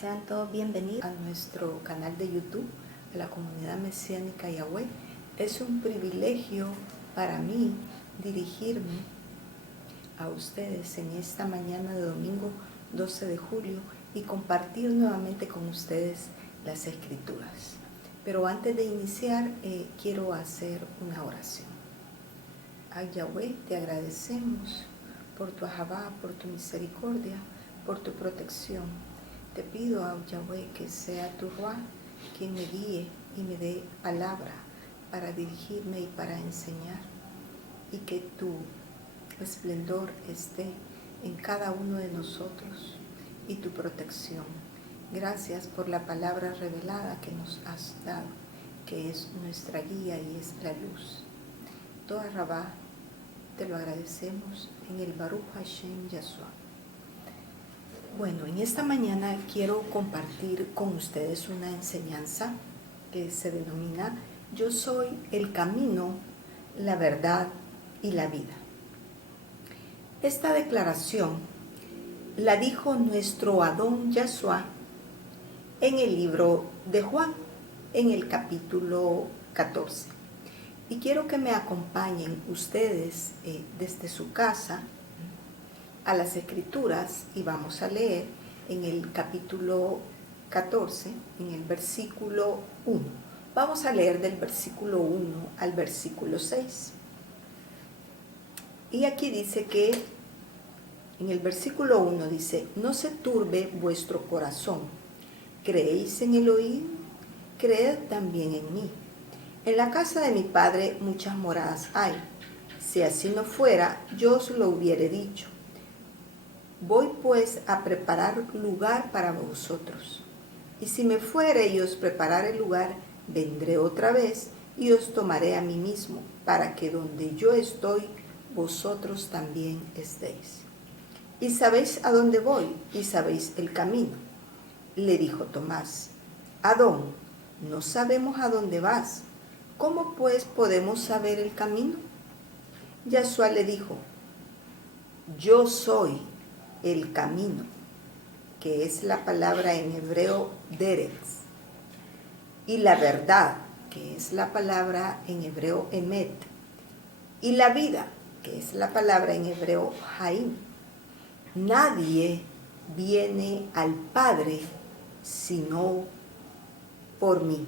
Sean todos bienvenidos a nuestro canal de YouTube, a la comunidad mesiánica Yahweh. Es un privilegio para mí dirigirme a ustedes en esta mañana de domingo 12 de julio y compartir nuevamente con ustedes las escrituras. Pero antes de iniciar, quiero hacer una oración. A Yahweh, te agradecemos por tu ajabá, por tu misericordia, por tu protección. Te pido a Yahweh que sea tu Ruah quien me guíe y me dé palabra para dirigirme y para enseñar, y que tu esplendor esté en cada uno de nosotros y tu protección. Gracias por la palabra revelada que nos has dado, que es nuestra guía y es la luz. Toda Rabá, te lo agradecemos en el Baruch Hashem Yahshua. Bueno, en esta mañana quiero compartir con ustedes una enseñanza que se denomina Yo soy el camino, la verdad y la vida. Esta declaración la dijo nuestro Adón Yahshua en el libro de Juan, en el capítulo 14. Y quiero que me acompañen ustedes desde su casa a las escrituras, y vamos a leer en el capítulo 14, en el versículo 1. Vamos a leer del versículo 1 al versículo 6. Y aquí dice que, en el versículo 1 dice: no se turbe vuestro corazón, creéis en el oír, creed también en mí. En la casa de mi Padre muchas moradas hay. Si así no fuera, yo os lo hubiere dicho. Voy pues a preparar lugar para vosotros. Y si me fuere y os preparare el lugar, vendré otra vez y os tomaré a mí mismo, para que donde yo estoy, vosotros también estéis. Y sabéis a dónde voy, y sabéis el camino. Le dijo Tomás: Adón, no sabemos a dónde vas. ¿Cómo pues podemos saber el camino? Yahshua le dijo: yo soy el camino, que es la palabra en hebreo Deretz, y la verdad, que es la palabra en hebreo Emet, y la vida, que es la palabra en hebreo Haim. Nadie viene al Padre sino por mí.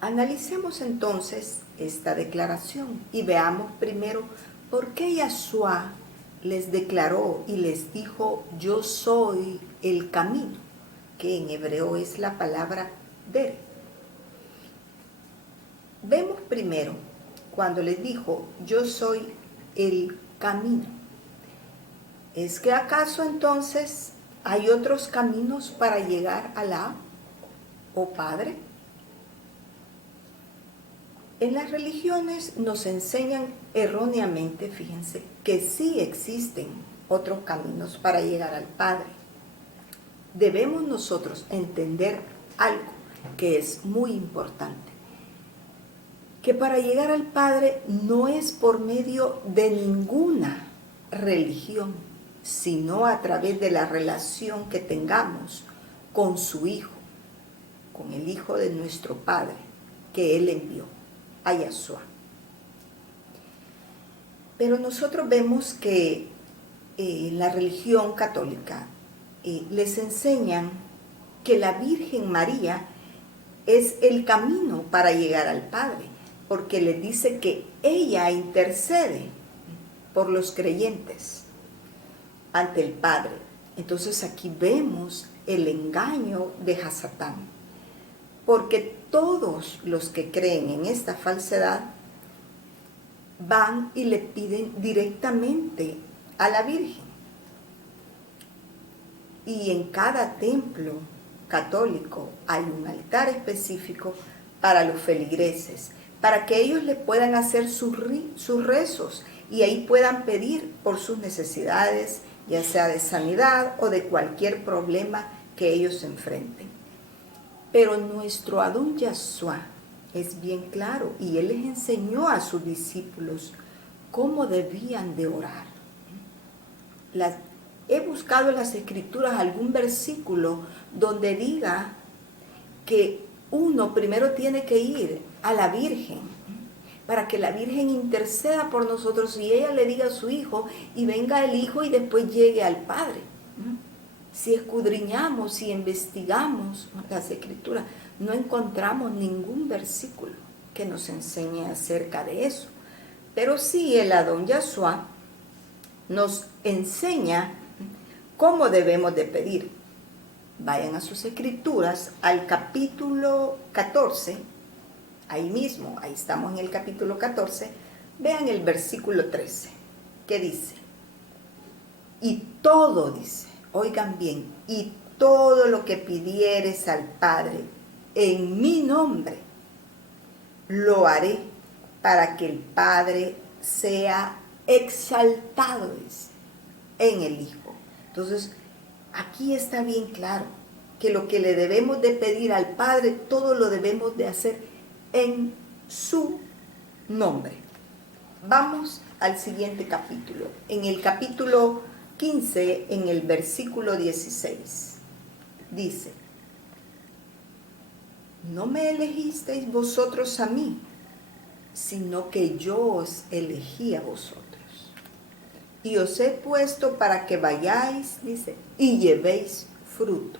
Analicemos entonces esta declaración y veamos primero por qué Yahshua les declaró y les dijo: yo soy el camino, que en hebreo es la palabra der. Vemos primero cuando les dijo: yo soy el camino. ¿Es que acaso entonces hay otros caminos para llegar a la o Padre? En las religiones nos enseñan erróneamente, fíjense, que sí existen otros caminos para llegar al Padre. Debemos nosotros entender algo que es muy importante, que para llegar al Padre no es por medio de ninguna religión, sino a través de la relación que tengamos con su Hijo, con el Hijo de nuestro Padre, que Él envió, a Yahshua. Pero nosotros vemos que la religión católica les enseñan que la Virgen María es el camino para llegar al Padre, porque les dice que ella intercede por los creyentes ante el Padre. Entonces aquí vemos el engaño de Hasatán, porque todos los que creen en esta falsedad van y le piden directamente a la Virgen. Y en cada templo católico hay un altar específico para los feligreses, para que ellos le puedan hacer sus rezos y ahí puedan pedir por sus necesidades, ya sea de sanidad o de cualquier problema que ellos enfrenten. Pero nuestro Adón Yahshua es bien claro, y Él les enseñó a sus discípulos cómo debían de orar. he buscado en las Escrituras algún versículo donde diga que uno primero tiene que ir a la Virgen para que la Virgen interceda por nosotros y ella le diga a su hijo y venga el hijo y después llegue al Padre. Si escudriñamos, si investigamos las Escrituras, no encontramos ningún versículo que nos enseñe acerca de eso. Pero sí el Adón Yahshua nos enseña cómo debemos de pedir. Vayan a sus Escrituras al capítulo 14, ahí mismo, ahí estamos en el capítulo 14, vean el versículo 13, que dice, y todo, dice, oigan bien, y todo lo que pidieres al Padre en mi nombre, lo haré para que el Padre sea exaltado, dice, en el Hijo. Entonces, aquí está bien claro que lo que le debemos de pedir al Padre, todo lo debemos de hacer en su nombre. Vamos al siguiente capítulo. En el capítulo 15, en el versículo 16, dice, no me elegisteis vosotros a mí, sino que yo os elegí a vosotros. Y os he puesto para que vayáis, dice, y llevéis fruto,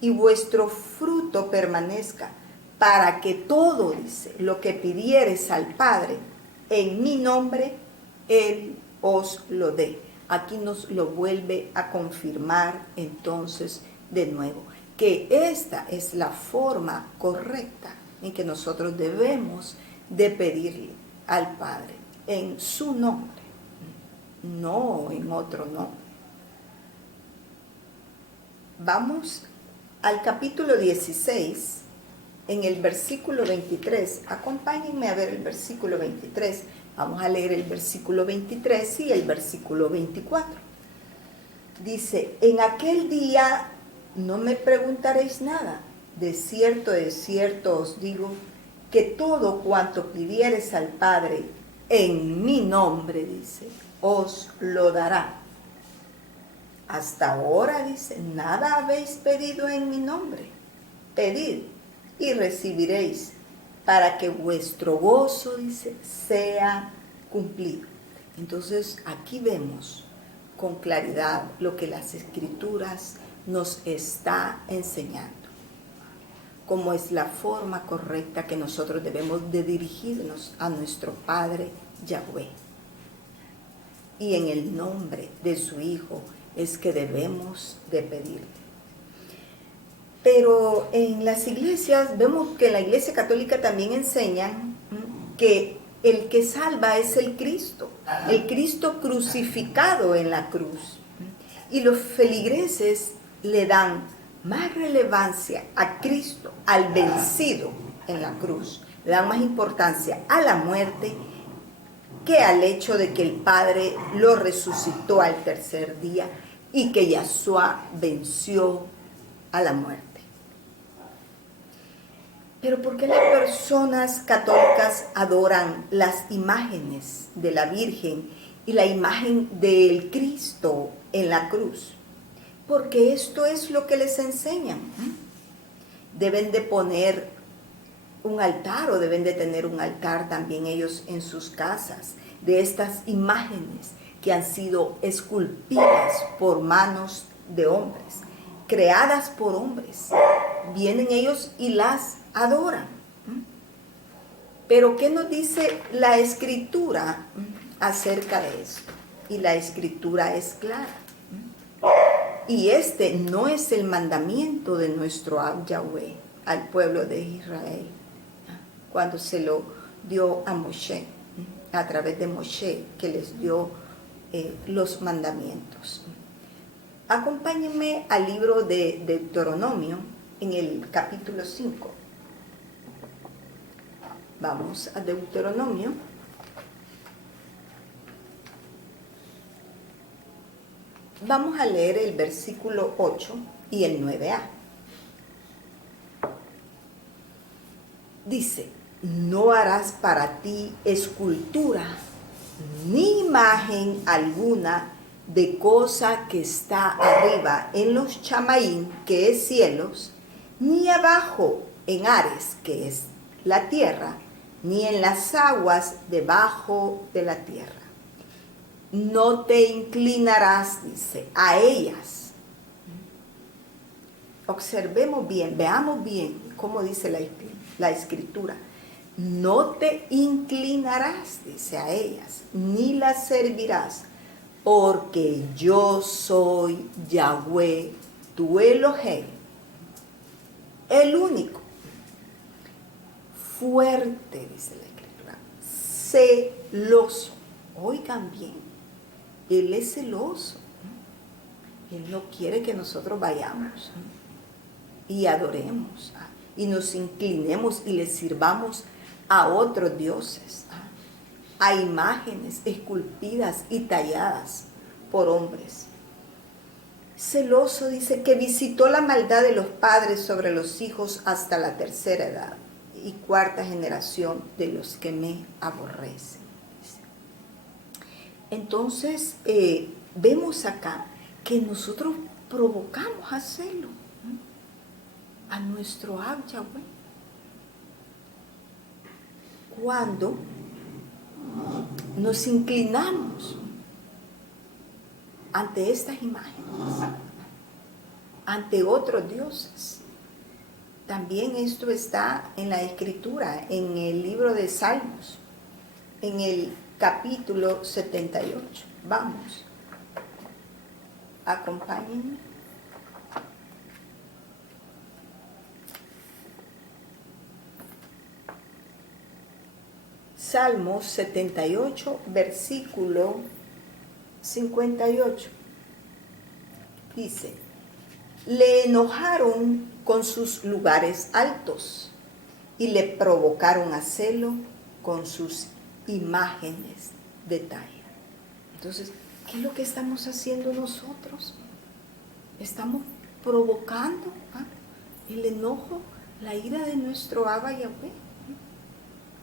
y vuestro fruto permanezca, para que todo, dice, lo que pidiereis al Padre en mi nombre, Él os lo dé. Aquí nos lo vuelve a confirmar entonces de nuevo, que esta es la forma correcta en que nosotros debemos de pedirle al Padre, en su nombre, no en otro nombre. Vamos al capítulo 16, en el versículo 23. Acompáñenme a ver el versículo 23. Vamos a leer el versículo 23 y el versículo 24. Dice, en aquel día no me preguntaréis nada. De cierto os digo, que todo cuanto pidiereis al Padre en mi nombre, dice, os lo dará. Hasta ahora, dice, nada habéis pedido en mi nombre. Pedid y recibiréis, para que vuestro gozo, dice, sea cumplido. Entonces, aquí vemos con claridad lo que las Escrituras nos está enseñando, cómo es la forma correcta que nosotros debemos de dirigirnos a nuestro Padre Yahweh. Y en el nombre de su Hijo es que debemos de pedirle. Pero en las iglesias, vemos que en la Iglesia Católica también enseñan que el que salva es el Cristo crucificado en la cruz. Y los feligreses le dan más relevancia a Cristo, al vencido en la cruz. Le dan más importancia a la muerte que al hecho de que el Padre lo resucitó al tercer día y que Yahshua venció a la muerte. Pero ¿por qué las personas católicas adoran las imágenes de la Virgen y la imagen del Cristo en la cruz? Porque esto es lo que les enseñan. Deben de poner un altar o deben de tener un altar también ellos en sus casas de estas imágenes que han sido esculpidas por manos de hombres, creadas por hombres. Vienen ellos y las adoran. Pero ¿qué nos dice la Escritura acerca de esto? Y la Escritura es clara. Y este no es el mandamiento de nuestro Yahweh al pueblo de Israel, cuando se lo dio a Moshe, a través de Moshe, que les dio los mandamientos. Acompáñenme al libro de Deuteronomio, en el capítulo 5. Vamos a Deuteronomio. Vamos a leer el versículo 8 y el 9a. Dice, no harás para ti escultura, ni imagen alguna de cosa que está arriba en los chamaín, que es cielos, ni abajo en Ares, que es la tierra, ni en las aguas debajo de la tierra. No te inclinarás, dice, a ellas. Observemos bien, veamos bien cómo dice la escritura. No te inclinarás, dice, a ellas, ni las servirás, porque yo soy Yahweh, tu Elohim, el único, fuerte, dice la escritura, celoso. Oigan bien, Él es celoso. Él no quiere que nosotros vayamos y adoremos y nos inclinemos y le sirvamos a otros dioses, a imágenes esculpidas y talladas por hombres. Celoso, dice, que visitó la maldad de los padres sobre los hijos hasta la tercera edad y cuarta generación de los que me aborrecen. Entonces, vemos acá que nosotros provocamos hacerlo a nuestro Ab Yahweh. Cuando nos inclinamos ante estas imágenes, ante otros dioses. También esto está en la escritura, en el libro de Salmos, en el capítulo 78. Vamos, acompáñenme. Salmos 78, versículo 58. Dice, le enojaron con sus lugares altos y le provocaron a celo con sus imágenes de talla. Entonces, ¿qué es lo que estamos haciendo nosotros? Estamos provocando el enojo, la ira de nuestro Abba Yahweh.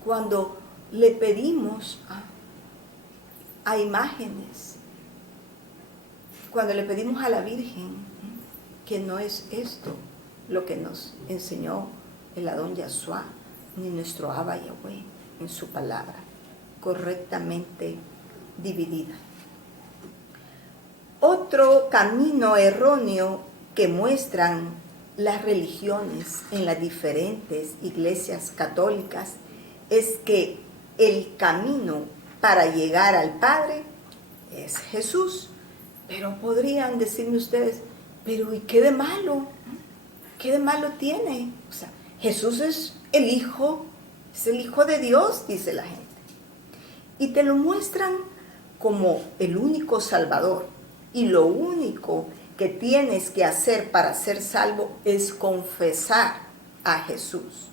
Cuando le pedimos a imágenes, cuando le pedimos a la Virgen, que no es esto lo que nos enseñó el Adón Yahshua, ni nuestro Abba Yahweh en su palabra, correctamente dividida. Otro camino erróneo que muestran las religiones en las diferentes iglesias católicas es que el camino para llegar al Padre es Jesús. Pero podrían decirme ustedes, pero ¿y qué de malo? ¿Qué de malo tiene? O sea, Jesús es el Hijo de Dios, dice la gente. Y te lo muestran como el único Salvador. Y lo único que tienes que hacer para ser salvo es confesar a Jesús.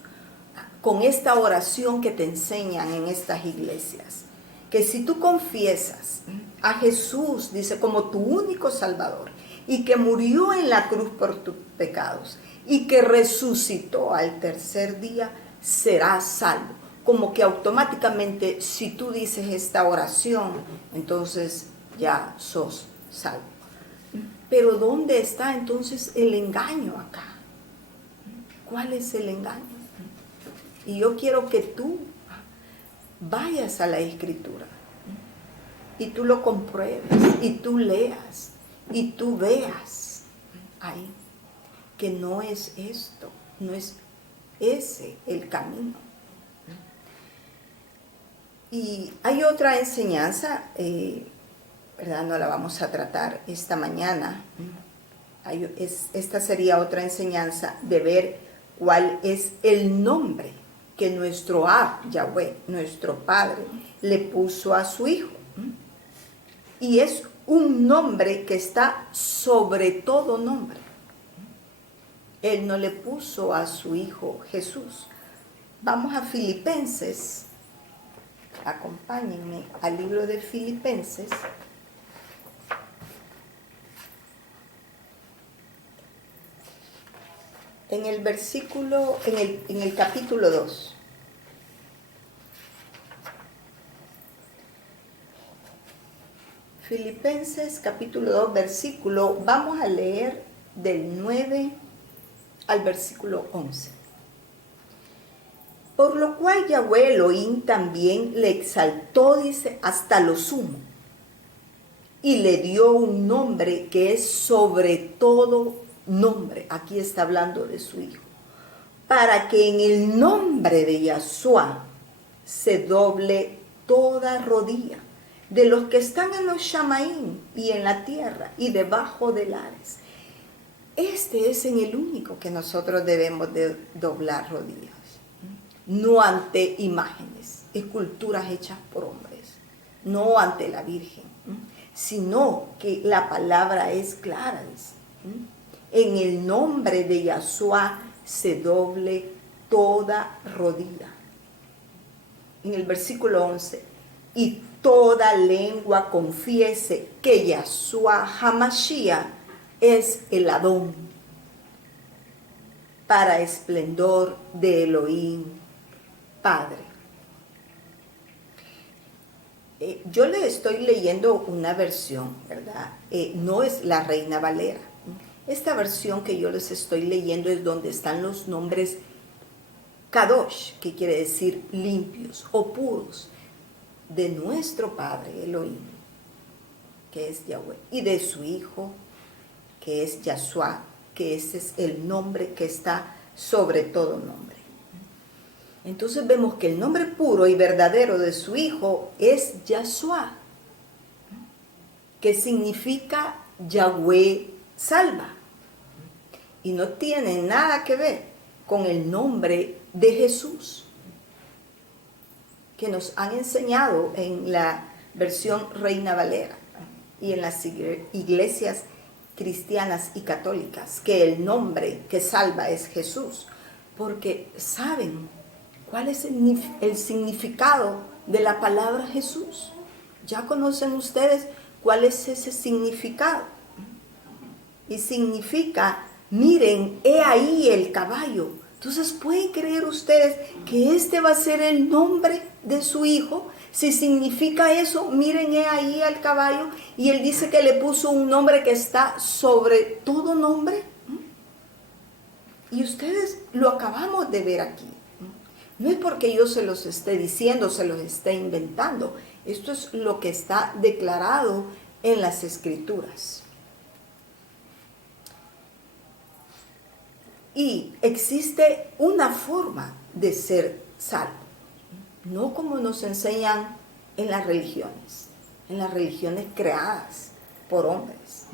Con esta oración que te enseñan en estas iglesias, que si tú confiesas a Jesús, dice, como tu único Salvador, y que murió en la cruz por tus pecados, y que resucitó al tercer día, serás salvo. Como que automáticamente, si tú dices esta oración, entonces ya sos salvo. Pero ¿dónde está entonces el engaño acá? ¿Cuál es el engaño? Y yo quiero que tú vayas a la Escritura y tú lo compruebes y tú leas y tú veas ahí que no es esto, no es ese el camino. Y hay otra enseñanza, ¿verdad? No la vamos a tratar esta mañana. Esta sería otra enseñanza de ver cuál es el nombre que nuestro Ab, Yahweh, nuestro Padre, le puso a su Hijo. Y es un nombre que está sobre todo nombre. Él no le puso a su Hijo Jesús. Vamos a Filipenses. Acompáñenme al libro de Filipenses. En el versículo, en el capítulo 2. Filipenses capítulo 2, versículo, vamos a leer del 9 al versículo 11. Por lo cual Yahweh Elohim también le exaltó, dice, hasta lo sumo, y le dio un nombre que es sobre todo nombre. Aquí está hablando de su Hijo. Para que en el nombre de Yahshua se doble toda rodilla de los que están en los Shamaín y en la tierra y debajo del Ares. Este es en el único que nosotros debemos de doblar rodillas. No ante imágenes, esculturas hechas por hombres, no ante la Virgen, sino que la palabra es clara, dice. En el nombre de Yahshua se doble toda rodilla. En el versículo 11, y toda lengua confiese que Yahshua Hamashiach es el Adón, para esplendor de Elohim Padre. Yo le estoy leyendo una versión, ¿verdad? No es la Reina Valera. Esta versión que yo les estoy leyendo es donde están los nombres Kadosh, que quiere decir limpios o puros, de nuestro Padre Elohim, que es Yahweh, y de su Hijo, que es Yahshua, que ese es el nombre que está sobre todo nombre. Entonces vemos que el nombre puro y verdadero de su Hijo es Yahshua, que significa Yahweh salva. Y no tiene nada que ver con el nombre de Jesús, que nos han enseñado en la versión Reina Valera y en las iglesias cristianas y católicas, que el nombre que salva es Jesús, porque saben cuál es el significado de la palabra Jesús. Ya conocen ustedes cuál es ese significado. Y significa, miren, he ahí el caballo. Entonces, ¿pueden creer ustedes que este va a ser el nombre de su Hijo? Si significa eso, miren, he ahí al caballo. Y él dice que le puso un nombre que está sobre todo nombre. Y ustedes lo acabamos de ver aquí. No es porque yo se los esté diciendo, se los esté inventando. Esto es lo que está declarado en las Escrituras. Y existe una forma de ser salvo, no como nos enseñan en las religiones creadas por hombres.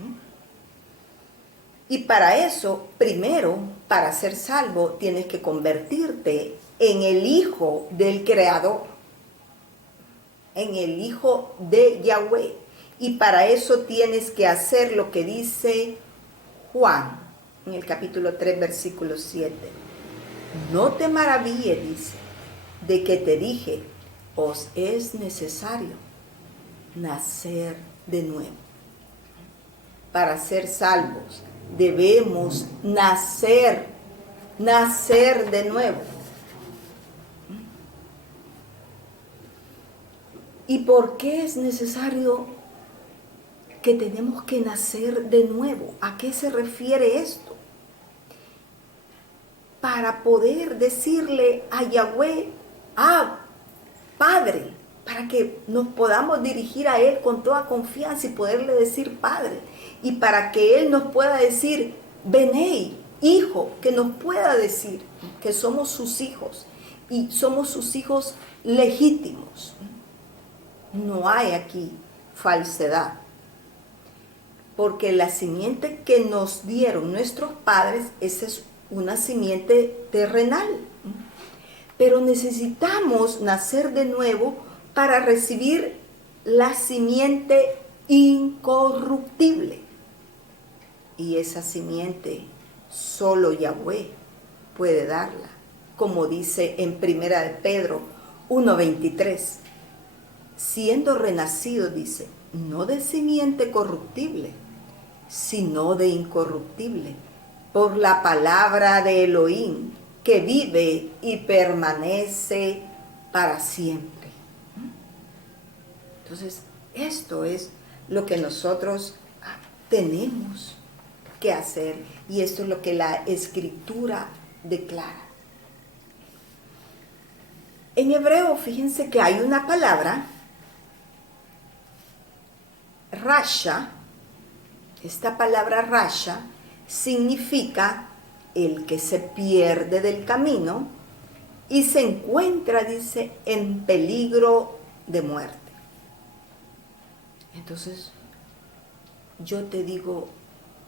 Y para eso, primero, para ser salvo, tienes que convertirte en el Hijo del Creador, en el Hijo de Yahweh. Y para eso tienes que hacer lo que dice Juan, en el capítulo 3, versículo 7. No te maravilles, dice, de que te dije, os es necesario nacer de nuevo. Para ser salvos, debemos nacer de nuevo. ¿Y por qué es necesario que tenemos que nacer de nuevo? ¿A qué se refiere esto? Para poder decirle a Yahweh, Padre, para que nos podamos dirigir a Él con toda confianza y poderle decir Padre. Y para que Él nos pueda decir, Benei, Hijo, que nos pueda decir que somos sus hijos y somos sus hijos legítimos. No hay aquí falsedad, porque la simiente que nos dieron nuestros padres, esa es una simiente terrenal. Pero necesitamos nacer de nuevo para recibir la simiente incorruptible. Y esa simiente solo Yahweh puede darla, como dice en 1 de Pedro 1:23. Siendo renacido, dice, no de simiente corruptible, sino de incorruptible, por la palabra de Elohim, que vive y permanece para siempre. Entonces, esto es lo que nosotros tenemos que hacer, y esto es lo que la Escritura declara. En hebreo, fíjense que hay una palabra, rasha. Esta palabra rasha significa el que se pierde del camino y se encuentra, dice, en peligro de muerte. Entonces, yo te digo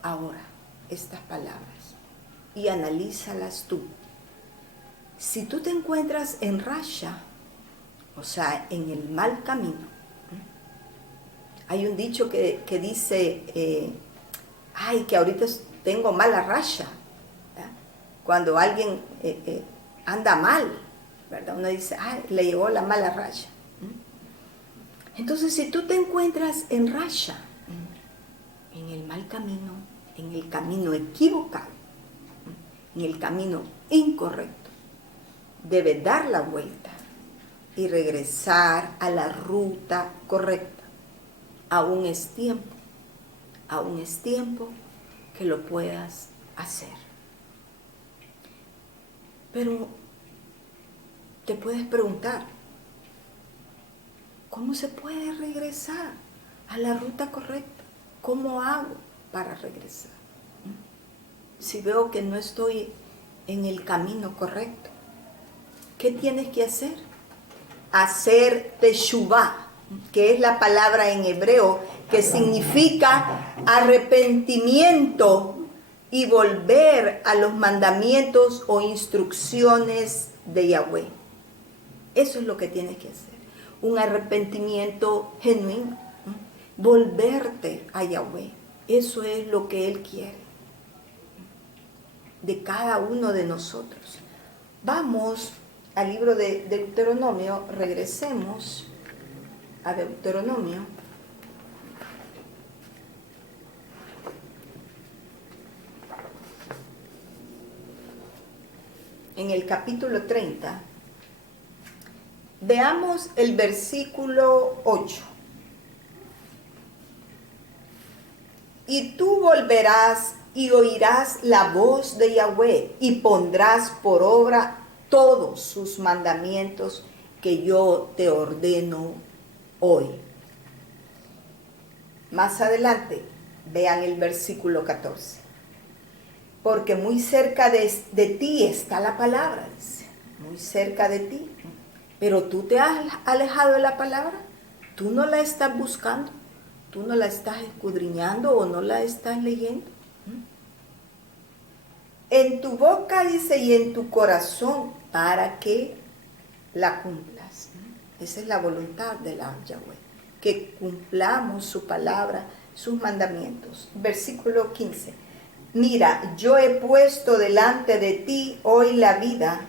ahora estas palabras y analízalas tú. Si tú te encuentras en rasha, o sea, en el mal camino, hay un dicho que dice, ay, que ahorita tengo mala rasha, ¿verdad? Cuando alguien anda mal, ¿verdad? Uno dice, ay, le llegó la mala rasha. Entonces, si tú te encuentras en rasha, en el mal camino, en el camino equivocado, en el camino incorrecto, debes dar la vuelta y regresar a la ruta correcta. Aún es tiempo que lo puedas hacer. Pero te puedes preguntar, ¿cómo se puede regresar a la ruta correcta? ¿Cómo hago para regresar? Si veo que no estoy en el camino correcto, ¿qué tienes que hacer? Hacer teshuvá, que es la palabra en hebreo que significa arrepentimiento y volver a los mandamientos o instrucciones de Yahweh. Eso es lo que tienes que hacer. Un arrepentimiento genuino. Volverte a Yahweh. Eso es lo que Él quiere de cada uno de nosotros. Vamos al libro de Deuteronomio, regresemos a Deuteronomio. En el capítulo 30, veamos el versículo 8. Y tú volverás y oirás la voz de Yahweh y pondrás por obra todos sus mandamientos que yo te ordeno hoy. Más adelante, vean el versículo 14. Porque muy cerca de ti está la palabra, dice, muy cerca de ti. Pero tú te has alejado de la palabra, tú no la estás buscando, tú no la estás escudriñando o no la estás leyendo. En tu boca, dice, y en tu corazón, para que la cumplas. Esa es la voluntad de la Yahweh, que cumplamos su palabra, sus mandamientos. Versículo 15. Mira, yo he puesto delante de ti hoy la vida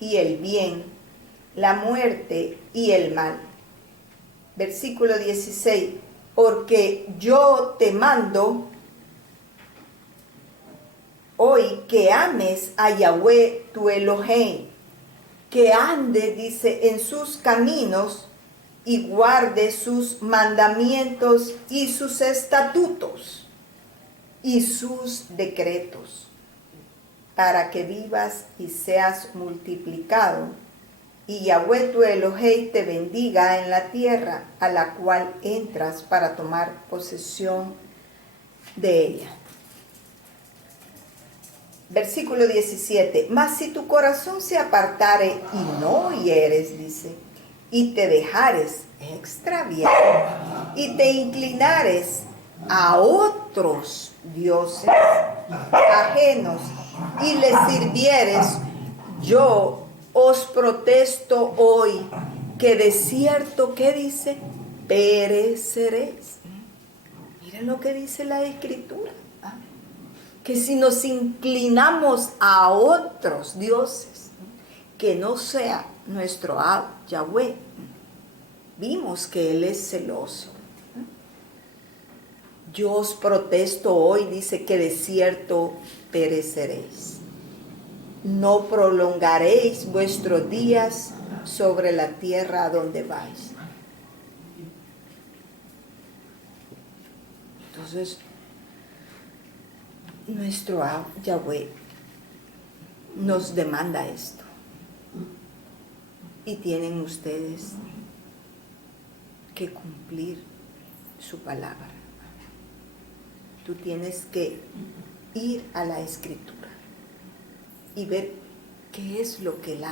y el bien, la muerte y el mal. Versículo 16. Porque yo te mando hoy que ames a Yahweh tu Elohim, que ande, dice, en sus caminos y guarde sus mandamientos y sus estatutos y sus decretos, para que vivas y seas multiplicado, y Yahweh tu Elohim te bendiga en la tierra a la cual entras para tomar posesión de ella. Versículo 17. Mas si tu corazón se apartare y no oyeres, dice, y te dejares extraviar y te inclinares a otros dioses ajenos y les sirvieres, yo os protesto hoy que de cierto, ¿qué dice? Pereceréis. Miren lo que dice la Escritura. Que si nos inclinamos a otros dioses, que no sea nuestro Yahweh, vimos que Él es celoso. Yo os protesto hoy, dice, que de cierto pereceréis. No prolongaréis vuestros días sobre la tierra a donde vais. Entonces, nuestro Yahweh nos demanda esto. Y tienen ustedes que cumplir su palabra. Tú tienes que ir a la Escritura y ver qué es lo que Él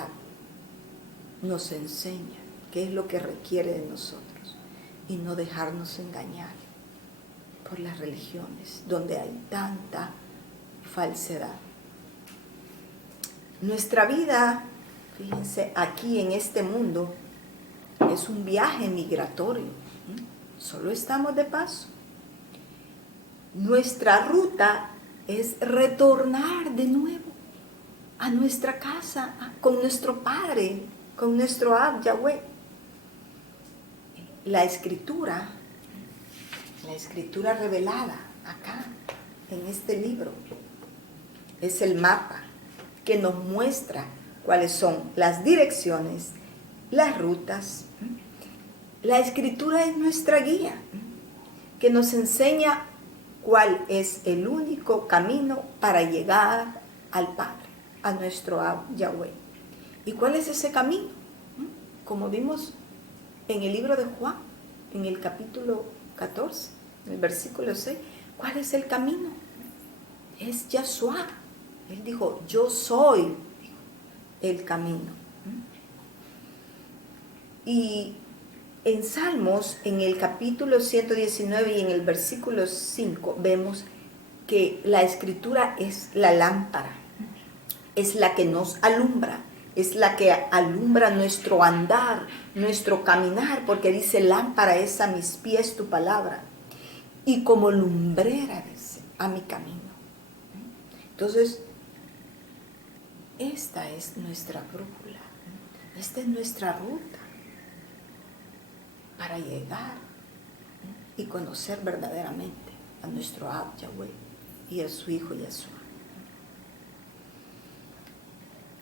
nos enseña, qué es lo que requiere de nosotros, y no dejarnos engañar por las religiones donde hay tanta falsedad. Nuestra vida, fíjense, aquí en este mundo es un viaje migratorio. Solo estamos de paso. Nuestra ruta es retornar de nuevo a nuestra casa, con nuestro Padre, con nuestro Yahweh. La escritura revelada acá, en este libro, es el mapa que nos muestra cuáles son las direcciones, las rutas. La escritura es nuestra guía, que nos enseña cuál es el único camino para llegar al Padre, a nuestro Yahweh. ¿Y cuál es ese camino? Como vimos en el libro de Juan, en el capítulo 14, en el versículo 6, ¿cuál es el camino? Es Yahshua. Él dijo, yo soy el camino. Y en Salmos, en el capítulo 119 y en el versículo 5, vemos que la escritura es la lámpara, es la que nos alumbra, es la que alumbra nuestro andar, nuestro caminar, porque dice, lámpara es a mis pies tu palabra, y como lumbrera, dice, a mi camino. Entonces, esta es nuestra brújula, esta es nuestra ruta para llegar y conocer verdaderamente a nuestro Yahweh y a su Hijo Yahshua.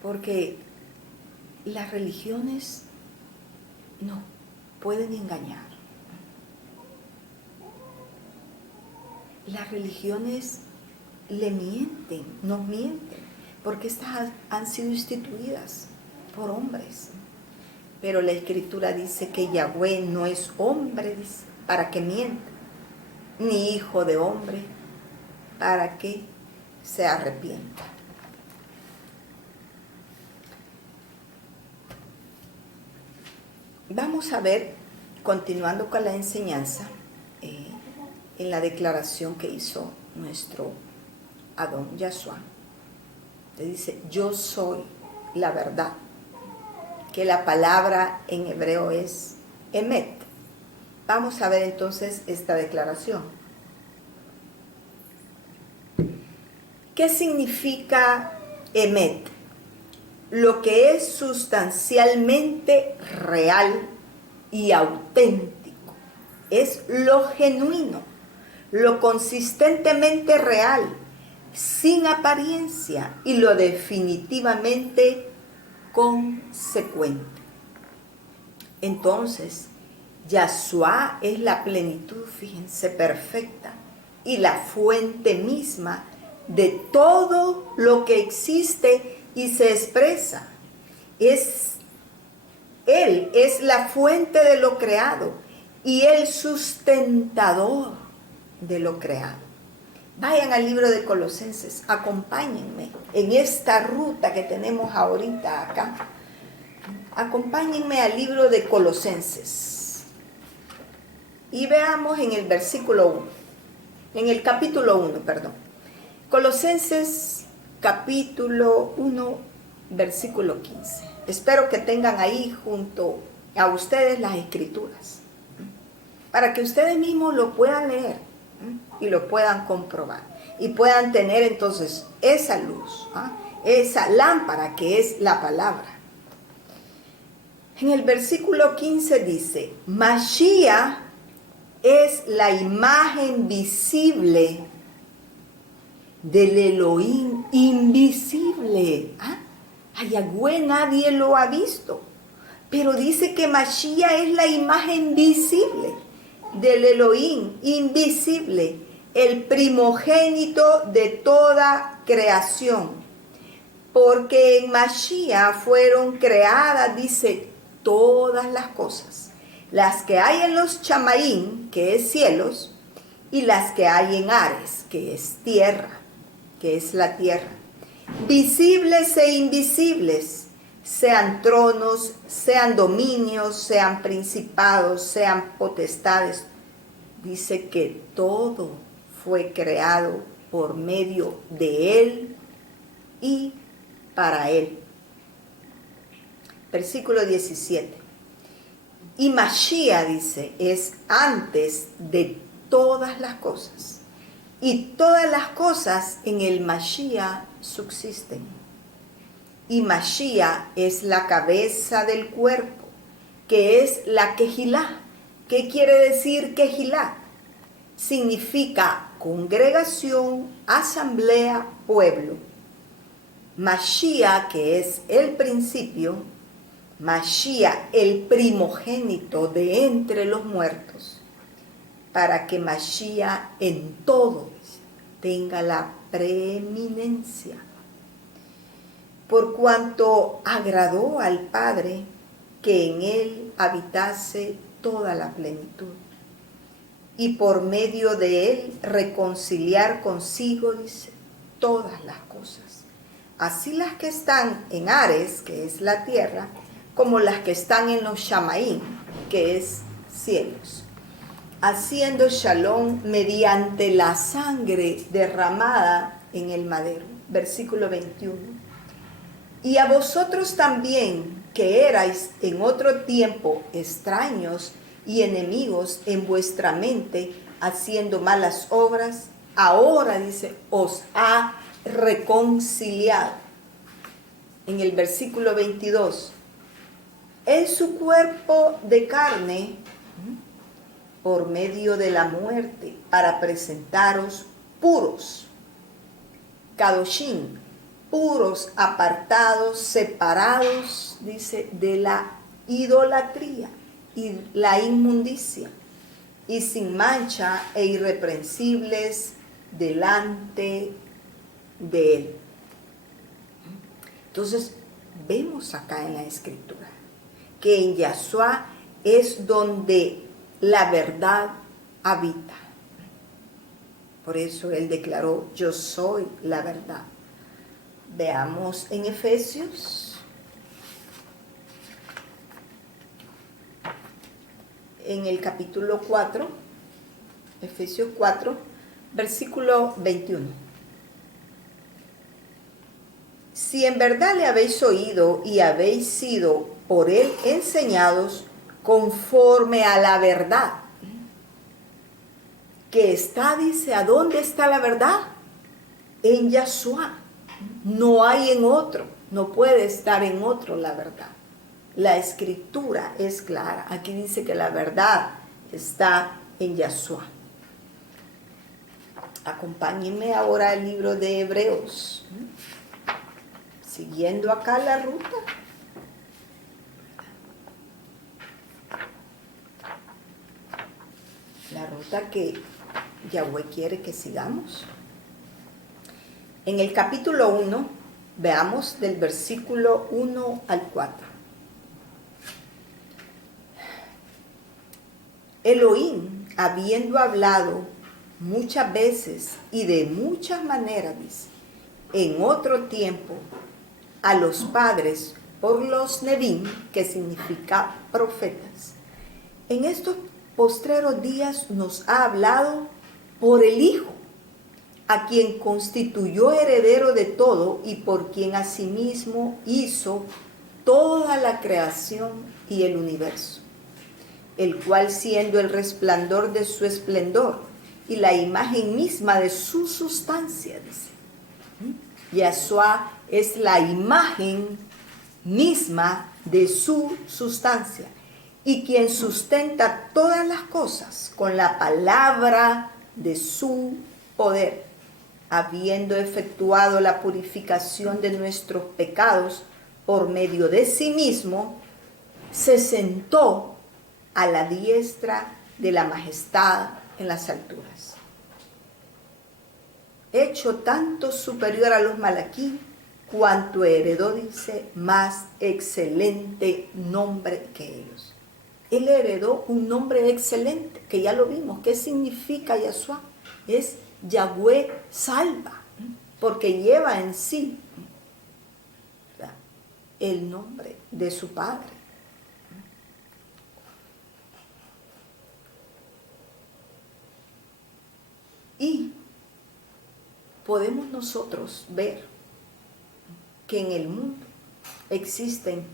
Porque las religiones nos pueden engañar. Las religiones nos mienten, porque estas han sido instituidas por hombres. Pero la Escritura dice que Yahweh no es hombre, dice, para que mienta, ni hijo de hombre para que se arrepienta. Vamos a ver, continuando con la enseñanza, en la declaración que hizo nuestro Adón Yahshua. Le dice, yo soy la verdad, que la palabra en hebreo es emet. Vamos a ver entonces esta declaración. ¿Qué significa emet? Lo que es sustancialmente real y auténtico. Es lo genuino, lo consistentemente real, sin apariencia, y lo definitivamente consecuente. Entonces, Yahshua es la plenitud, fíjense, perfecta, y la fuente misma de todo lo que existe y se expresa. Él es la fuente de lo creado y el sustentador de lo creado. Vayan al libro de Colosenses, acompáñenme en esta ruta que tenemos ahorita acá. Acompáñenme al libro de Colosenses y veamos en el versículo 1, en el capítulo 1, perdón. Colosenses capítulo 1, versículo 15. Espero que tengan ahí junto a ustedes las escrituras, para que ustedes mismos lo puedan leer y lo puedan comprobar y puedan tener entonces esa luz, esa lámpara que es la palabra. En el versículo 15 dice, Mashiach es la imagen visible del Elohim invisible. A Yahweh nadie lo ha visto, pero dice que Mashiach es la imagen visible del Elohim invisible, el primogénito de toda creación. Porque en Mashiach fueron creadas, dice, todas las cosas. Las que hay en los chamaín, que es cielos, y las que hay en Ares, que es tierra, que es la tierra. Visibles e invisibles, sean tronos, sean dominios, sean principados, sean potestades. Dice que todo fue creado por medio de Él y para Él. Versículo 17. Y Mashiach, dice, es antes de todas las cosas. Y todas las cosas en el Mashiach subsisten. Y Mashiach es la cabeza del cuerpo, que es la Kehilá. ¿Qué quiere decir Kehilá? Significa congregación, asamblea, pueblo. Mashiach, que es el principio, Mashiach, el primogénito de entre los muertos, para que Mashiach en todo tenga la preeminencia. Por cuanto agradó al Padre que en él habitase toda la plenitud, y por medio de él reconciliar consigo, dice, todas las cosas. Así las que están en Ares, que es la tierra, como las que están en los Shamaín, que es cielos, haciendo shalom mediante la sangre derramada en el madero. Versículo 21. Y a vosotros también, que erais en otro tiempo extraños y enemigos en vuestra mente, haciendo malas obras, ahora, dice, os ha reconciliado. En el versículo 22, en su cuerpo de carne, por medio de la muerte, para presentaros puros, kadoshim, puros, apartados, separados, dice, de la idolatría y la inmundicia, y sin mancha e irreprensibles delante de él. Entonces, vemos acá en la escritura que en Yahshua es donde la verdad habita. Por eso él declaró, yo soy la verdad. Veamos en Efesios, en el capítulo 4, Efesios 4, versículo 21. Si en verdad le habéis oído y habéis sido por él enseñados conforme a la verdad, que está, dice, ¿a dónde está la verdad? En Yahshua. No hay en otro, no puede estar en otro la verdad. La escritura es clara. Aquí dice que la verdad está en Yahshua. Acompáñenme ahora al libro de Hebreos. Siguiendo acá la ruta. La ruta que Yahweh quiere que sigamos. En el capítulo 1, veamos del versículo 1 al 4. Elohim, habiendo hablado muchas veces y de muchas maneras, dice, en otro tiempo, a los padres por los Nevim, que significa profetas, en estos postreros días nos ha hablado por el Hijo, a quien constituyó heredero de todo y por quien asimismo hizo toda la creación y el universo, el cual siendo el resplandor de su esplendor y la imagen misma de su sustancia, dice. Yahshua es la imagen misma de su sustancia y quien sustenta todas las cosas con la palabra de su poder, habiendo efectuado la purificación de nuestros pecados por medio de sí mismo, se sentó a la diestra de la majestad en las alturas. hecho tanto superior a los malaquí, cuanto heredó, dice, más excelente nombre que ellos. Él heredó un nombre excelente, que ya lo vimos. ¿Qué significa Yahshua? Es Yahweh salva, porque lleva en sí el nombre de su Padre. Y podemos nosotros ver que en el mundo existen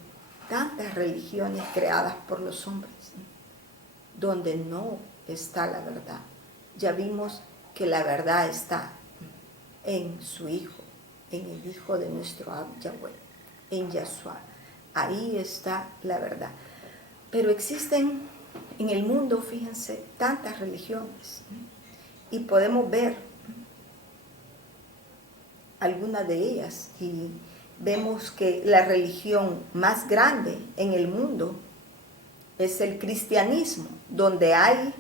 tantas religiones creadas por los hombres, donde no está la verdad. Ya vimos que la verdad está en su Hijo, en el Hijo de nuestro Yahweh, en Yahshua. Ahí está la verdad. Pero existen en el mundo, fíjense, tantas religiones. Y podemos ver algunas de ellas y vemos que la religión más grande en el mundo es el cristianismo, donde hay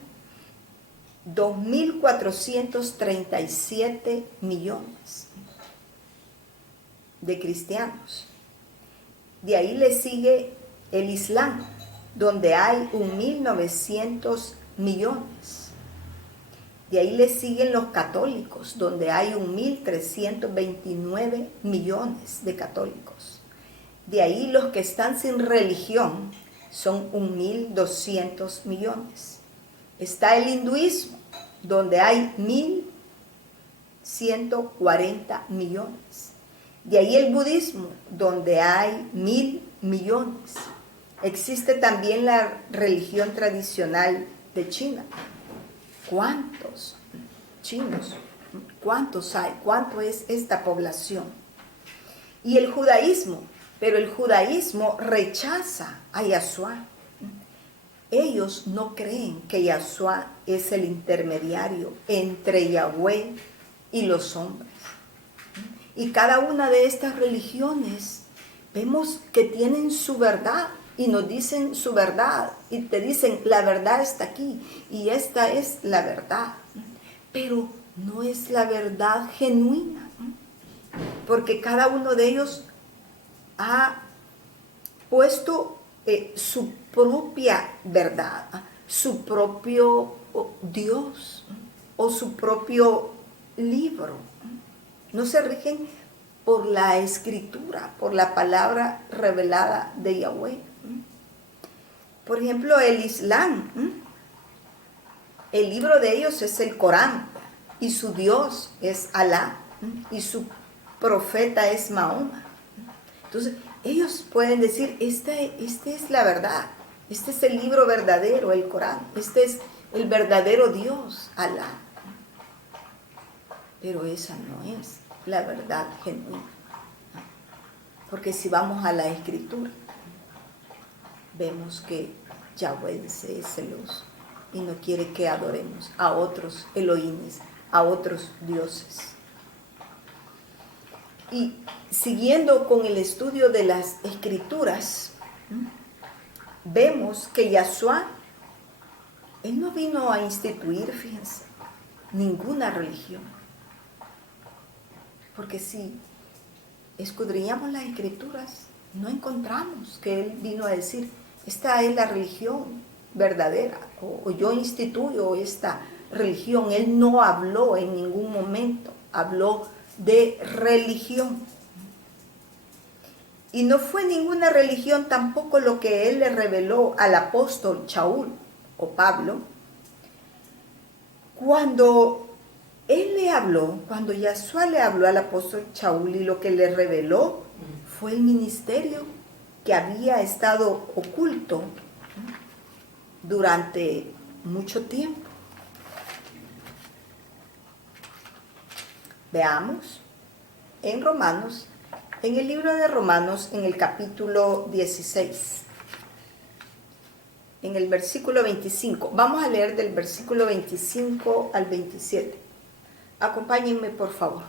2.437 millones de cristianos. De ahí le sigue el Islam, donde hay 1.900 millones. De ahí le siguen los católicos, donde hay 1.329 millones de católicos. De ahí los que están sin religión son 1.200 millones. Está el hinduismo, donde hay 1.140 millones. De ahí el budismo, donde hay 1.000 millones. Existe también la religión tradicional de China. ¿Cuántos chinos? ¿Cuántos hay? ¿Cuánto es esta población? Y el judaísmo, pero el judaísmo rechaza a Yahshua. Ellos no creen que Yahshua es el intermediario entre Yahweh y los hombres. Y cada una de estas religiones vemos que tienen su verdad. Y nos dicen su verdad, y te dicen, la verdad está aquí, y esta es la verdad. Pero no es la verdad genuina, porque cada uno de ellos ha puesto su propia verdad, su propio Dios, o su propio libro. No se rigen por la escritura, por la palabra revelada de Yahweh. Por ejemplo, el Islam, el libro de ellos es el Corán, y su Dios es Alá, y su profeta es Mahoma. Entonces, ellos pueden decir, este es la verdad, este es el libro verdadero, el Corán, este es el verdadero Dios, Alá. Pero esa no es la verdad genuina. Porque si vamos a la Escritura, vemos que Yahweh es celoso y no quiere que adoremos a otros Elohines, a otros dioses. Y siguiendo con el estudio de las Escrituras, vemos que Yahshua, Él no vino a instituir, fíjense, ninguna religión. Porque si escudriñamos las Escrituras, no encontramos que Él vino a decir, esta es la religión verdadera, o yo instituyo esta religión. Él no habló en ningún momento, habló de religión. Y no fue ninguna religión tampoco lo que Él le reveló al apóstol Shaul o Pablo. Cuando Él le habló, cuando Yahshua le habló al apóstol Shaul, y lo que le reveló fue el ministerio que había estado oculto durante mucho tiempo. Veamos en Romanos, en el libro de Romanos, en el capítulo 16, en el versículo 25. Vamos a leer del versículo 25 al 27. Acompáñenme, por favor.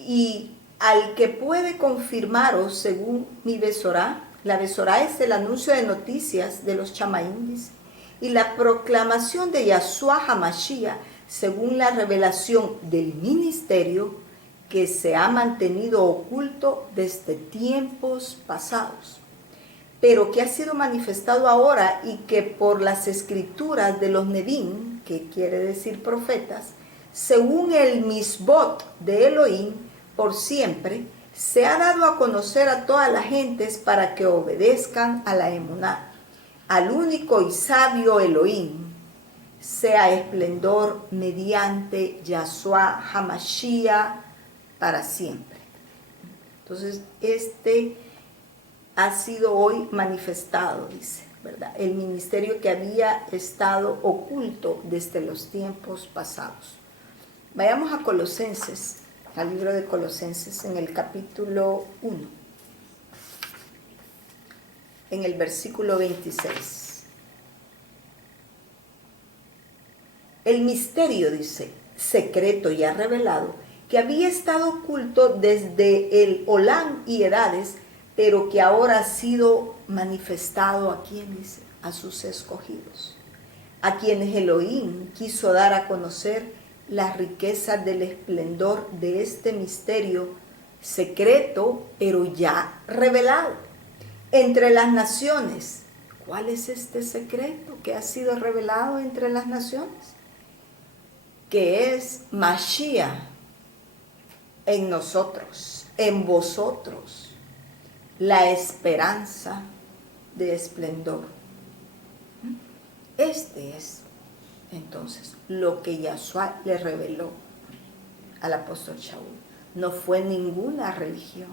Y al que puede confirmaros según mi Besorá, la Besorá es el anuncio de noticias de los chamaín, y la proclamación de Yahshua HaMashiach según la revelación del ministerio que se ha mantenido oculto desde tiempos pasados, pero que ha sido manifestado ahora y que por las escrituras de los Nevi'im, que quiere decir profetas, según el misbot de Elohim, por siempre, se ha dado a conocer a todas las gentes para que obedezcan a la emuná, al único y sabio Elohim, sea esplendor mediante Yahshua Hamashiach para siempre. Entonces, ha sido hoy manifestado, dice, ¿verdad? El ministerio que había estado oculto desde los tiempos pasados. Vayamos a Colosenses, al libro de Colosenses, en el capítulo 1, en el versículo 26. El misterio, dice, secreto ya revelado, que había estado oculto desde el Olán y edades, pero que ahora ha sido manifestado a quienes, a sus escogidos, a quienes Elohim quiso dar a conocer las riquezas del esplendor de este misterio secreto, pero ya revelado entre las naciones. ¿Cuál es este secreto que ha sido revelado entre las naciones? Que es Mashiach en nosotros, en vosotros, la esperanza de esplendor. Este es entonces lo que Yahshua le reveló al apóstol Shaul. No fue ninguna religión,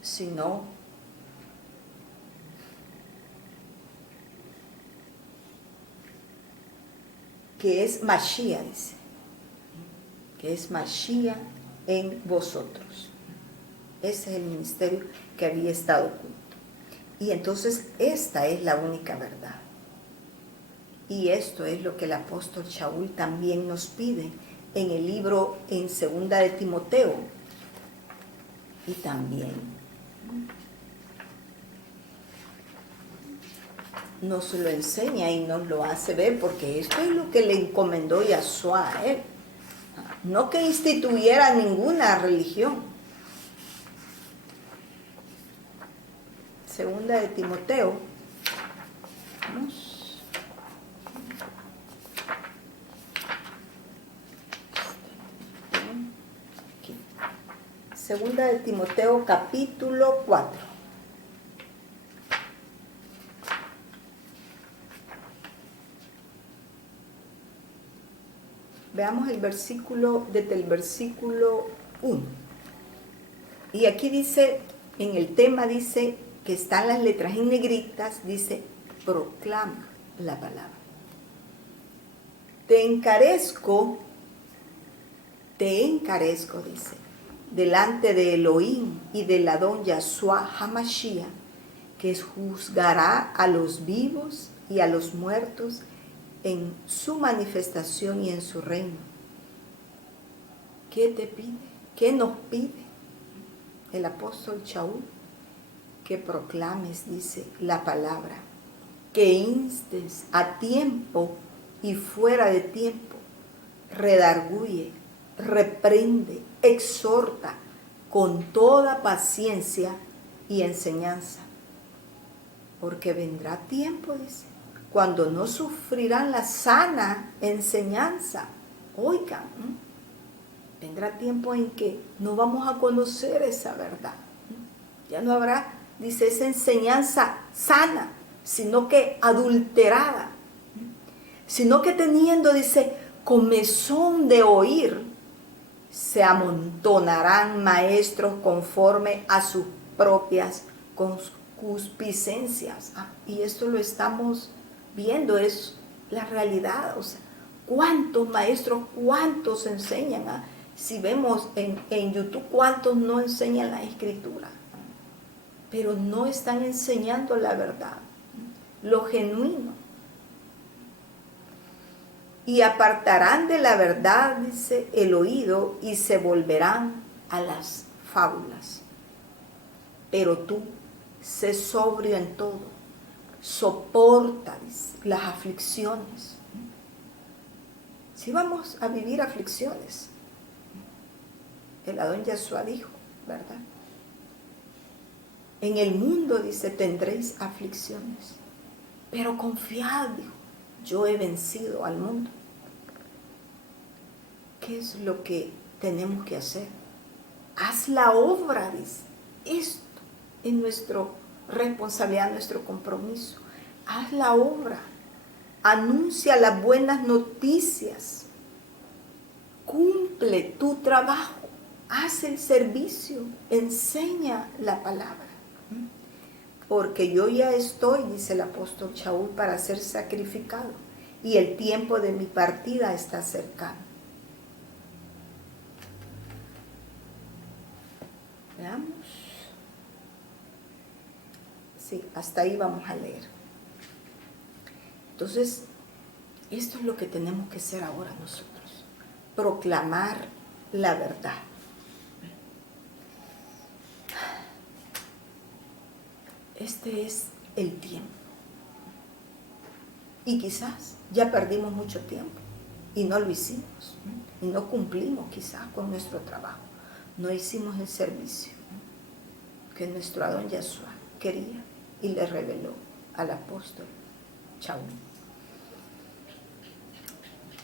sino que es Mashiach, dice, que es Mashiach en vosotros. Ese es el ministerio que había estado oculto. Y entonces esta es la única verdad. Y esto es lo que el apóstol Shaul también nos pide en el libro en 2 de Timoteo. Y también nos lo enseña y nos lo hace ver, porque esto es lo que le encomendó Yahshua a él. No que instituyera ninguna religión. 2 de Timoteo. Vamos. Aquí. 2 de Timoteo capítulo 4. Veamos el versículo, desde el versículo 1. Y aquí dice, en el tema dice que están las letras en negritas, dice, proclama la palabra. Te encarezco, dice, delante de Elohim y del Adón Yahshua Hamashiach, que juzgará a los vivos y a los muertos en su manifestación y en su reino. ¿Qué te pide? ¿Qué nos pide el apóstol Shaul? Que proclames, dice, la palabra, que instes a tiempo y fuera de tiempo, redarguye, reprende, exhorta con toda paciencia y enseñanza. Porque vendrá tiempo, dice, cuando no sufrirán la sana enseñanza. Oigan, vendrá tiempo en que no vamos a conocer esa verdad. Ya no habrá, dice, esa enseñanza sana, sino que adulterada. Sino que teniendo, dice, comezón de oír, se amontonarán maestros conforme a sus propias concupiscencias. Y esto lo estamos viendo, es la realidad. O sea, ¿cuántos maestros, cuántos enseñan? Si vemos en YouTube, ¿cuántos no enseñan la escritura? Pero no están enseñando la verdad, lo genuino. Y apartarán de la verdad, dice, el oído y se volverán a las fábulas. Pero tú, sé sobrio en todo, soporta, dice, las aflicciones. Sí vamos a vivir aflicciones. El Adón Yahshua dijo, ¿verdad? En el mundo, dice, tendréis aflicciones. Pero confiad, dijo, yo he vencido al mundo. ¿Qué es lo que tenemos que hacer? Haz la obra, dice. Esto es nuestra responsabilidad, nuestro compromiso. Haz la obra. Anuncia las buenas noticias. Cumple tu trabajo. Haz el servicio. Enseña la palabra. Porque yo ya estoy, dice el apóstol Shaul, para ser sacrificado. Y el tiempo de mi partida está cercano. Veamos. Sí, hasta ahí vamos a leer. Entonces, esto es lo que tenemos que hacer ahora nosotros. Proclamar la verdad. Este es el tiempo. Y quizás ya perdimos mucho tiempo y no lo hicimos. Y no cumplimos quizás con nuestro trabajo. No hicimos el servicio que nuestro Adón Yahshua quería y le reveló al apóstol Shaul.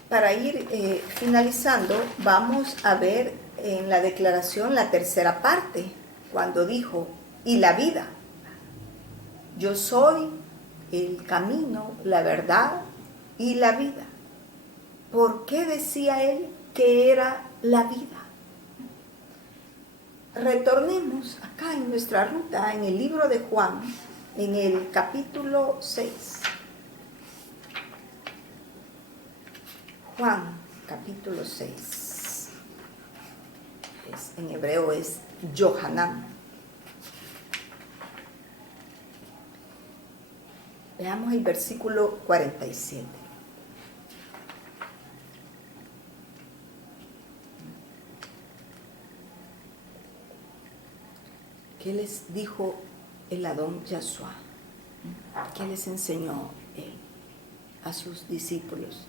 Para ir finalizando, vamos a ver en la declaración la tercera parte, cuando dijo, y la vida. Yo soy el camino, la verdad y la vida. ¿Por qué decía él que era la vida? Retornemos acá en nuestra ruta, en el libro de Juan, en el capítulo 6. Juan, capítulo 6. En hebreo es Yohanan. Veamos el versículo 47. ¿Qué les dijo el Adón Yahshua? ¿Qué les enseñó él a sus discípulos,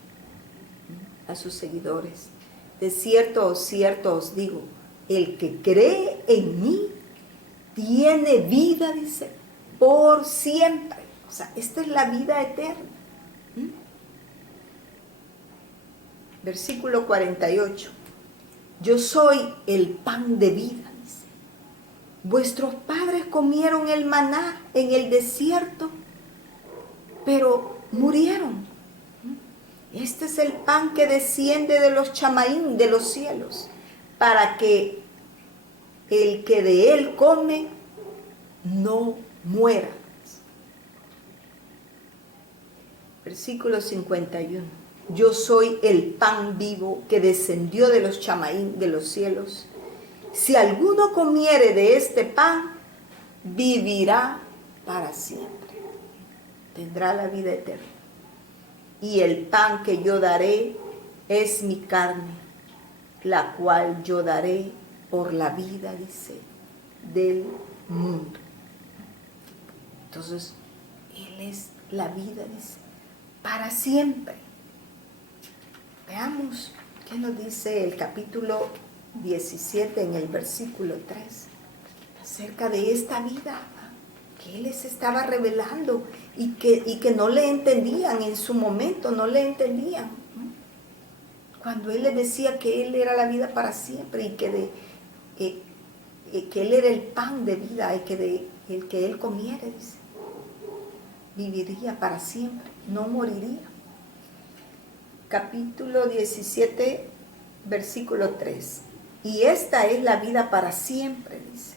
a sus seguidores? De cierto os digo, el que cree en mí tiene vida, dice, por siempre. O sea, esta es la vida eterna. Versículo 48. Yo soy el pan de vida, dice. Vuestros padres comieron el maná en el desierto, pero murieron. Este es el pan que desciende de los chamaín, de los cielos, para que el que de él come no muera. Versículo 51. Yo soy el pan vivo que descendió de los chamaín, de los cielos. Si alguno comiere de este pan, vivirá para siempre. Tendrá la vida eterna. Y el pan que yo daré es mi carne, la cual yo daré por la vida, dice, del mundo. Entonces, Él es la vida, dice, para siempre. Veamos qué nos dice el capítulo 17 en el versículo 3 acerca de esta vida que Él les estaba revelando y que no le entendían en su momento, no le entendían. Cuando Él les decía que Él era la vida para siempre y que Él era el pan de vida y que el que Él comiera, dice, viviría para siempre, no moriría. Capítulo 17, versículo 3. Y esta es la vida para siempre, dice.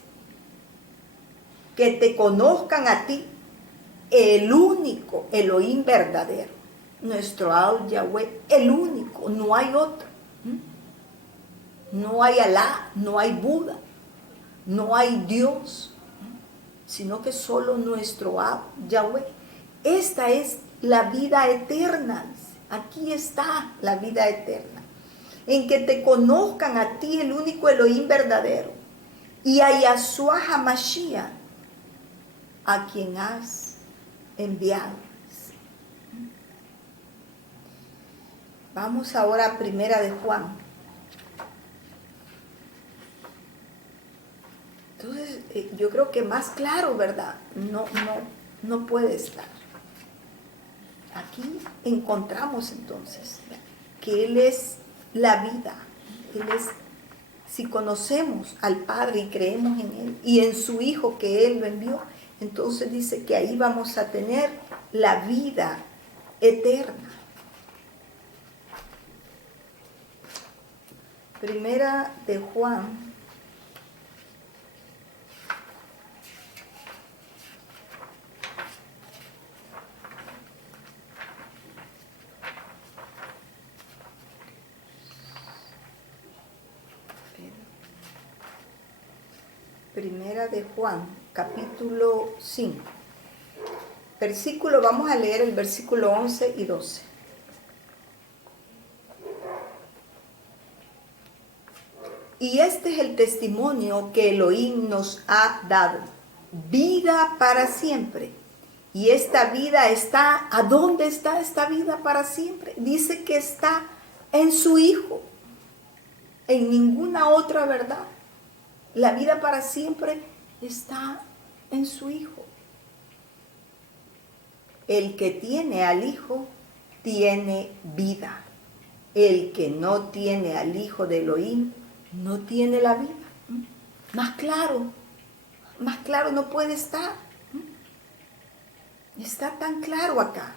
Que te conozcan a ti, el único Elohim verdadero. Nuestro Ad Yahweh, el único, no hay otro. No hay Alá, no hay Buda, no hay Dios, sino que solo nuestro Ad Yahweh. Esta es la vida eterna, dice. Aquí está la vida eterna. En que te conozcan a ti, el único Elohim verdadero, y a Yahshua HaMashiach, a quien has enviado. Vamos ahora a Primera de Juan. Entonces, yo creo que más claro, ¿verdad? No puede estar. Aquí encontramos entonces que Él es la vida. Él es, si conocemos al Padre y creemos en Él y en su Hijo que Él lo envió, entonces dice que ahí vamos a tener la vida eterna. Primera de Juan. Primera de Juan, capítulo 5. Versículo, vamos a leer el versículo 11 y 12. Y este es el testimonio que Elohim nos ha dado, vida para siempre. Y esta vida está, ¿a dónde está esta vida para siempre? Dice que está en su Hijo, en ninguna otra verdad. La vida para siempre está en su Hijo. El que tiene al Hijo tiene vida. El que no tiene al Hijo de Elohim no tiene la vida. Más claro no puede estar. Está tan claro acá.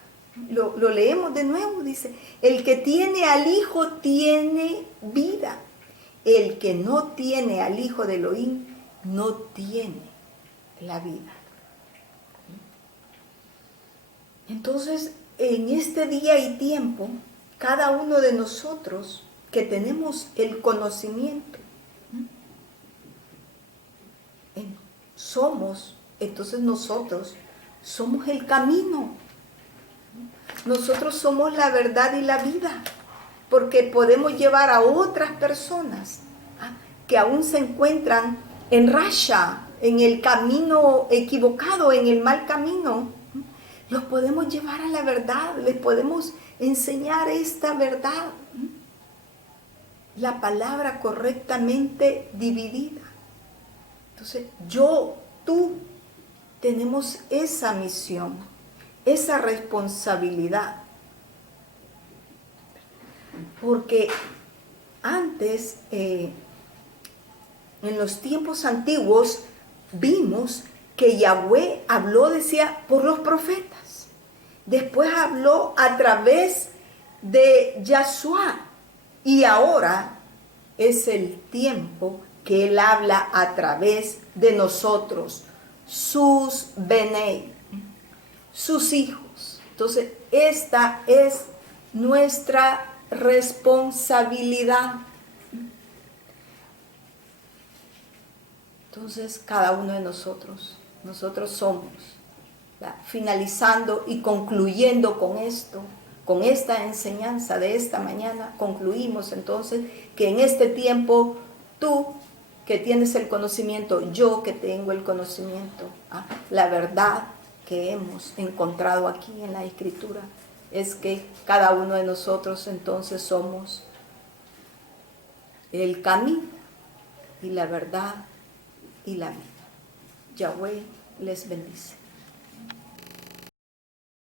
Lo leemos de nuevo, dice, el que tiene al Hijo tiene vida. El que no tiene al Hijo de Elohim no tiene la vida. Entonces, en este día y tiempo, cada uno de nosotros que tenemos el conocimiento, entonces nosotros somos el camino. Nosotros somos la verdad y la vida, porque podemos llevar a otras personas que aún se encuentran en rasha, en el camino equivocado, en el mal camino. Los podemos llevar a la verdad, les podemos enseñar esta verdad, la palabra correctamente dividida. Entonces, tú, tenemos esa misión, esa responsabilidad. Porque antes, en los tiempos antiguos, vimos que Yahweh habló, decía, por los profetas. Después habló a través de Yahshua. Y ahora es el tiempo que Él habla a través de nosotros, sus benei, sus hijos. Entonces, esta es nuestra responsabilidad. Entonces, cada uno de nosotros somos, finalizando y concluyendo con esto, con esta enseñanza de esta mañana, concluimos entonces que en este tiempo tú que tienes el conocimiento, yo que tengo el conocimiento, la verdad que hemos encontrado aquí en la Escritura es que cada uno de nosotros entonces somos el camino y la verdad y la vida. Yahweh les bendice.